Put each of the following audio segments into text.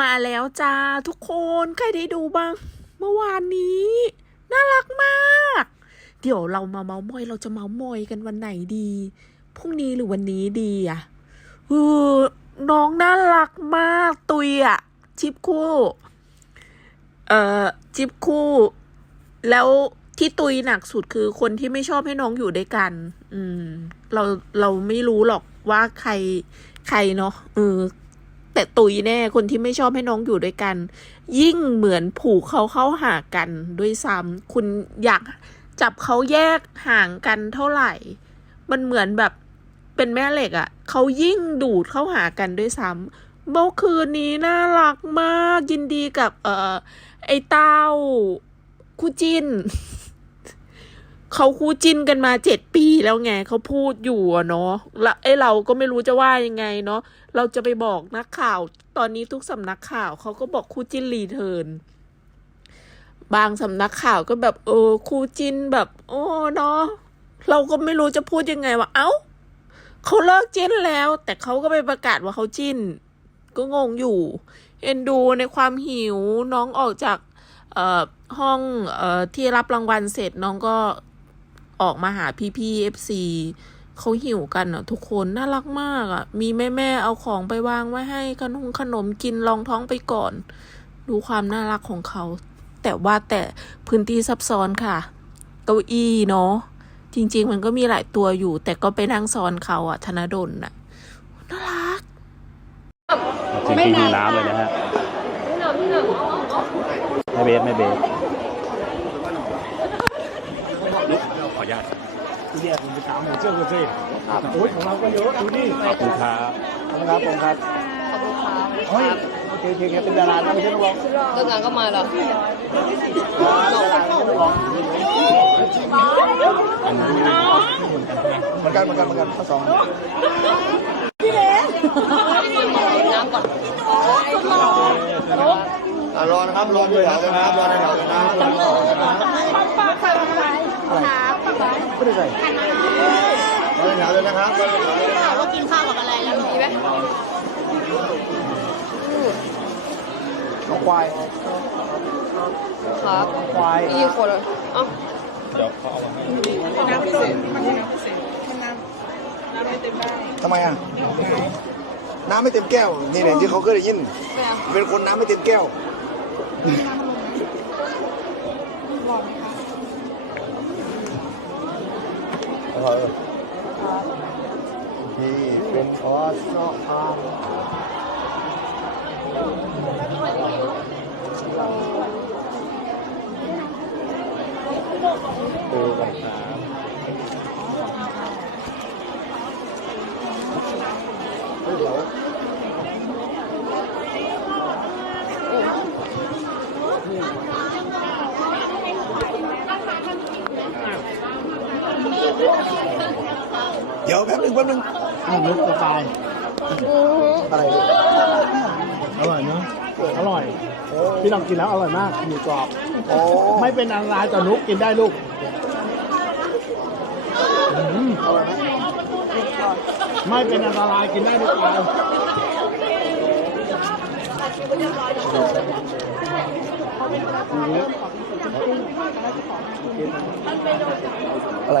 มาแล้วจ้าทุกคนใครได้ดูบ้าง เมื่อวานนี้ น่ารักมาก เดี๋ยวเรามาเมาส์มอยเราจะเมาส์มอยกันวันไหนดีพรุ่งนี้หรือวันนี้ดีอะเออน้องน่ารักมากตุยอะชิปคู่ เอ่อจิบคู่ แล้วที่ตุยหนักสุดคือคนที่ไม่ชอบให้น้องอยู่ด้วยกัน อืม เราเราไม่รู้หรอกว่าใครใครเนาะเออ แต่ตุยแน่คนที่ไม่ชอบให้น้องอยู่ด้วยกัน ยิ่งเหมือนผูกเขาเข้าหากันด้วยซ้ำคุณอยากจับเขาแยกห่างกันเท่าไหร่ มันเหมือนแบบเป็นแม่เหล็กอะ่ะเขายิ่งดูดเข้าหากันด้วยซ้ำเมื่อคืนนี้น่ารักมากยินดีกับ เอ่อไอ้เต้าคู่จิน เขาคู่จิ้นกันมาเจ็ดปีแล้วไงเขาพูดอยู่อะเนาะแล้วไอ้เราก็ไม่รู้จะว่ายังไงเนาะเราจะไปบอกนักข่าว ตอนนี้ทุกสำนักข่าวเขาก็บอกคู่จิ้นรีเทิร์นบางสำนักข่าวก็แบบ เออคู่จิ้นแบบ โอ้เนาะเราก็ไม่รู้จะพูดยังไงว่าเอ้าเขาเลิกจิ้นแล้ว แต่เขาก็ไปประกาศว่าเขาจิ้น ก็งงอยู่ เอ็นดูในความหิวน้องออกจากเอ่อห้องเอ่อที่รับรางวัลเสร็จน้องก็ ออกมาหาพี่พี่เอฟซีเขาหิวกันอะ ทุกคนน่ารักมากอะ มีแม่แม่เอาของไปวางไว้ให้ขนมขนมกินลองท้องไปก่อน ดูความน่ารักของเขา แต่ว่าแต่พื้นที่ซับซ้อนค่ะ เก้าอี้เนาะจริง ๆ มันก็มีหลายตัวอยู่ แต่ก็ไปนั่งซ้อนเขาอะธนดลน่ะน่ารักถึงที่ดูน้ำเลยนะฮะไม่เบสไม่เบส ขออนุญาตเรียกผมไปถามหน่อยเชื่อกูสิโอ้ยของเราก็เยอะดูดิขอบคุณครับขอบคุณครับผมครับเฮ้ยโอเคโอเคโอเคเป็นดารานะไม่ใช่นักร้องเลิกงานก็มาแล้วเหมือนกันเหมือนกันเหมือนกันข้อสองน้ำก่อนอะรอนะครับรอด้วยนะครับรอในแถวเลยนะรอในแถวเลยนะ ไม่ได้ใส่รอในแถวเลยนะครับรอในแถวเลยนะครับว่ากินข้าวกับอะไรแล้วดีไหมน้องควายครับควายมีกี่คนอะเอ้าทำไมอะน้ำไม่เต็มแก้ว นี่แหละที่เขาเคยได้ยินไม่เอาเป็นคนน้ำไม่เต็มแก้ว ที่เป็นคอสนอางดูก่อนครับ เดี๋ยวแป๊บนึงแป๊บนึงนึกกระจายอะไรอร่อยเนอะอร่อย พี่ลองกินแล้วอร่อยมากหมูกรอบ โอ้ไม่เป็นอันตรายต่อนุกกินได้ลูกอืมไม่เป็นอันตรายกินได้ทุกอย่างอะไร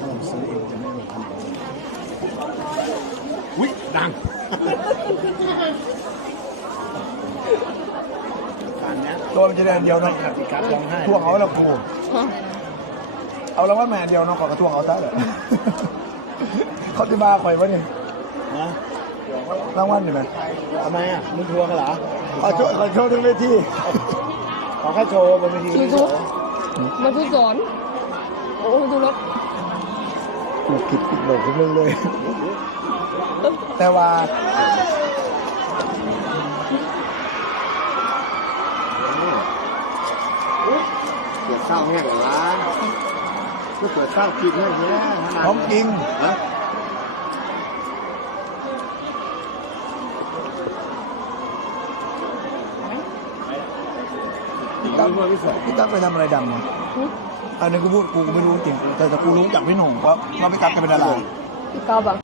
ผมซื้อเองจะไม่มีพันอุ้ยดังตัวมันจะได้อันเดียวเนาะพี่กัดร้องไห้ทวงเอาแล้วครูเอาแล้วว่าแม่อันเดียวเนาะขอกระทวงเอาซะเลยเขาจะมาคอยวะเนี่ยนะรางวัลอยู่ไหมทำไมอะมึงทวงกันเหรอขอโชว์ขอโชว์ถึงเวทีขอแค่โชว์บนเวทีดูดูมันคือสอนโอ้ดูรถ พูดผิดอีกหน่อยทุกเรื่องเลย แต่ว่าเปิดเศร้าแห้งเหรอวะก็เปิดเศร้าผิดแห้งแย่พร้อมจริงนะพี่ตั้มไปทำอะไรดำเนี่ย อันนี้กูพูดกูก็ไม่รู้จริงแต่แต่กูรู้จากพี่หนุ่มว่าว่าพี่ตั้มแกเป็นอะไรพี่กอบอะ